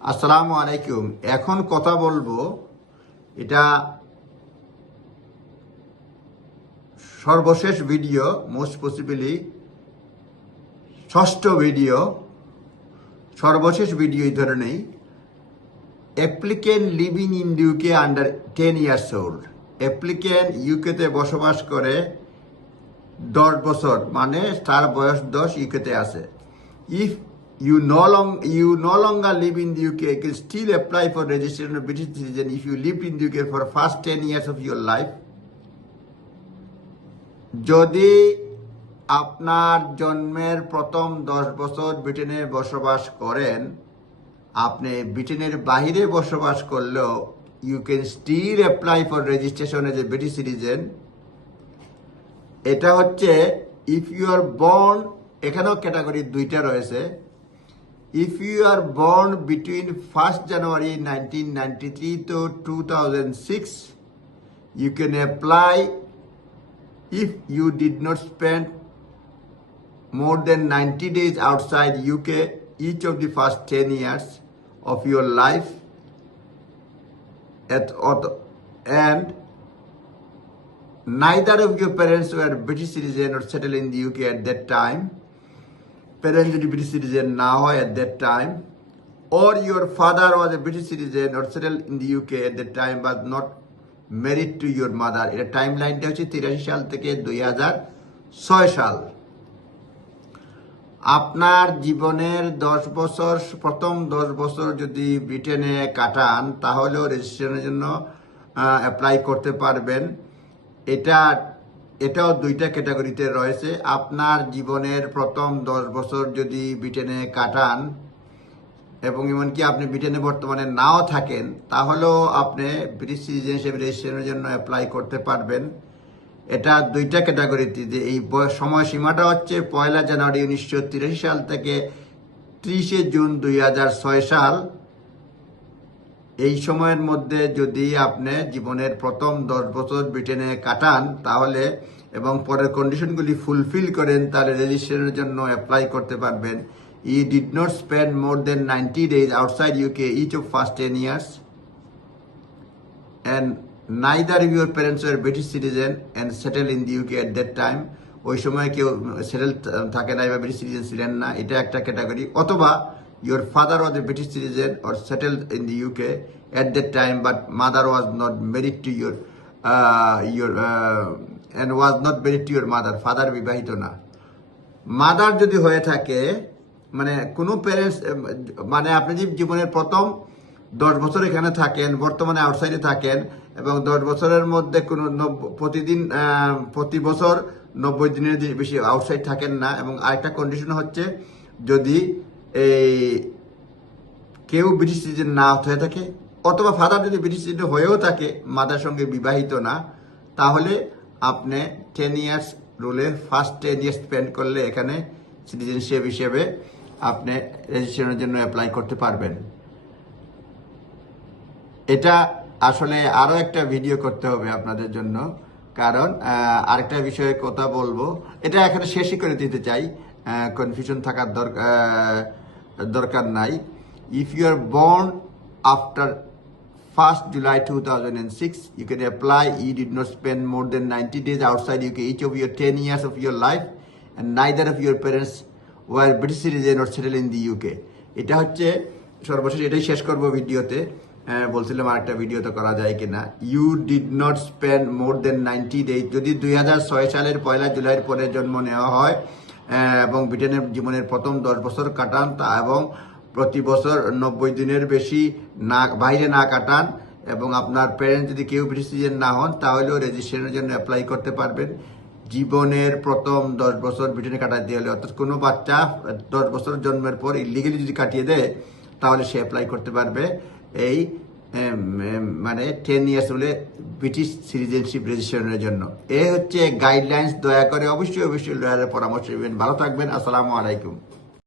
আসসালামু আলাইকুম। এখন কথা বলব এটা সর্বশেষ ভিডিও মোস্ট পসিবলি ষষ্ঠ ভিডিও, সর্বশেষ ভিডিও এই ধরনেরই applicant living in UK under ten years old applicant ইউকেতে বসবাস করে দশ বছর মানে তার বয়স দশ ইউকেতে আছে। If you no long you no longer live in UK you can still apply for registration of British citizen if you live in UK for first ten years of your life যদি আপনার জন্মের প্রথম দশ বছর ব্রিটেনে বসবাস করেন, আপনি ব্রিটেনের বাহিরে বসবাস করলেও you can still apply for registration as a British citizen এটা হচ্ছে ইফ ইউ আর বর্ন এখানেও ক্যাটাগরি দুইটা রয়েছে। if you are born between 1st January 1993 to 2006, you can apply if you did not spend more than 90 days outside UK each of the first 10 years of your life at auto and neither of your parents were British citizen or settled in the UK at that time. Parents যদি British citizen হয় at that time or your father was a British citizen or settled in the UK at that time but not married to your mother এটা time লাইনটা হচ্ছে তিরাশি সাল থেকে দুই ছয় আপনার জীবনের দশ বছর প্রথম দশ বছর যদি ব্রিটেনে কাটান তাহলেও রেজিস্ট্রেশনের জন্য অ্যাপ্লাই করতে পারবেন এটা এটাও দুইটা ক্যাটাগরিতে রয়েছে। আপনার জীবনের প্রথম দশ বছর যদি ব্রিটেনে কাটান এবং এমনকি আপনি ব্রিটেনে বর্তমানে নাও থাকেন, তাহলেও আপনি ব্রিটিশ সিটিজেনশিপ রেজিস্ট্রেশনের জন্য অ্যাপ্লাই করতে পারবেন। এটা দুইটা ক্যাটাগরিতে যে এই সময়সীমাটা হচ্ছে পয়লা জানুয়ারি উনিশশো তিরাশি সাল থেকে ত্রিশে জুন দুই হাজার ছয় সাল। এই সময়ের মধ্যে যদি আপনি জীবনের প্রথম দশ বছর ব্রিটেনে কাটান, তাহলে এবং পরের কন্ডিশনগুলি ফুলফিল করেন, তাহলে রেজিস্ট্রেশনের জন্য অ্যাপ্লাই করতে পারবেন। You did not spend more than ninety days outside UK each of first ten years and neither your parents were British citizen and settled in the UK at that time. ওই সময় কেউ settle থাকে না বা British citizen ছিলেন না। এটা একটা ক্যাটাগরি অথবা your father was a British citizen or settle in the UK at that time but mother was not married to your your and was not married to your mother father বিবাহিত না mother যদি হয়ে থাকে মানে কোনো parents মানে আপনি যদি জীবনের প্রথম দশ বছর এখানে থাকেন, বর্তমানে আউটসাইডে থাকেন, এবং দশ বছরের মধ্যে কোনো প্রতিদিন প্রতি বছর নব্বই দিনের বেশি আউটসাইড থাকেন না, এবং আরেকটা কন্ডিশন হচ্ছে যদি এই কেউ ব্রিটিশ সিটিজেন না হয়ে থাকে, অথবা ফাদার যদি ব্রিটিশ সিটিজেন হয়েও থাকে মাদার সঙ্গে বিবাহিত না, তাহলে আপনি টেন ইয়ার্স রুলে ফার্স্ট টেন ইয়ার্স স্পেন্ড করলে এখানে সিটিজেনশিপ হিসেবে আপনি রেজিস্ট্রেশনের জন্য অ্যাপ্লাই করতে পারবেন। এটা আসলে আরও একটা ভিডিও করতে হবে আপনাদের জন্য, কারণ আরেকটা বিষয়ে কথা বলব। এটা এখানে শেষই করে দিতে চাই কনফিউশন থাকার দরকার দরকার নাই। If you are born after first July two thousand and six you can apply you did not spend more than ninety days outside UK each of your ten years of your life and neither of your parents were British citizen or settle in the UK এটা হচ্ছে সর্বশেষ এটাই শেষ করব ভিডিওতে। আহ, বলছিলাম আরেকটা ভিডিওতে করা যায় কিনা। You did not spend more than ninety days যদি দুই হাজার ছয় সালের পয়লা জুলাইয়ের পরে জন্ম নেওয়া হয় এবং ব্রিটেনের জীবনের প্রথম দশ বছর কাটান তা এবং প্রতি বছর নব্বই দিনের বেশি না, বাইরে না কাটান এবং আপনার প্যারেন্ট যদি কেউ ব্রিটিশ সিটিজেন না হন, তাহলেও রেজিস্ট্রেশনের জন্য অ্যাপ্লাই করতে পারবেন। জীবনের প্রথম দশ বছর ব্রিটেনে কাটাতে হলে অর্থাৎ কোনো বাচ্চা দশ বছর জন্মের পর ইলিগেলি যদি কাটিয়ে দেয়, তাহলে সে অ্যাপ্লাই করতে পারবে। এই মানে টেন ইয়ার্স হলে ব্রিটিশ সিটিজেনশিপ রেজিস্ট্রেশনের জন্য। এ হচ্ছে গাইডলাইন্স দয়া করে অবশ্যই অবশ্যই লয়ারের পরামর্শ দেবেন ভালো থাকবেন। আসসালামু আলাইকুম।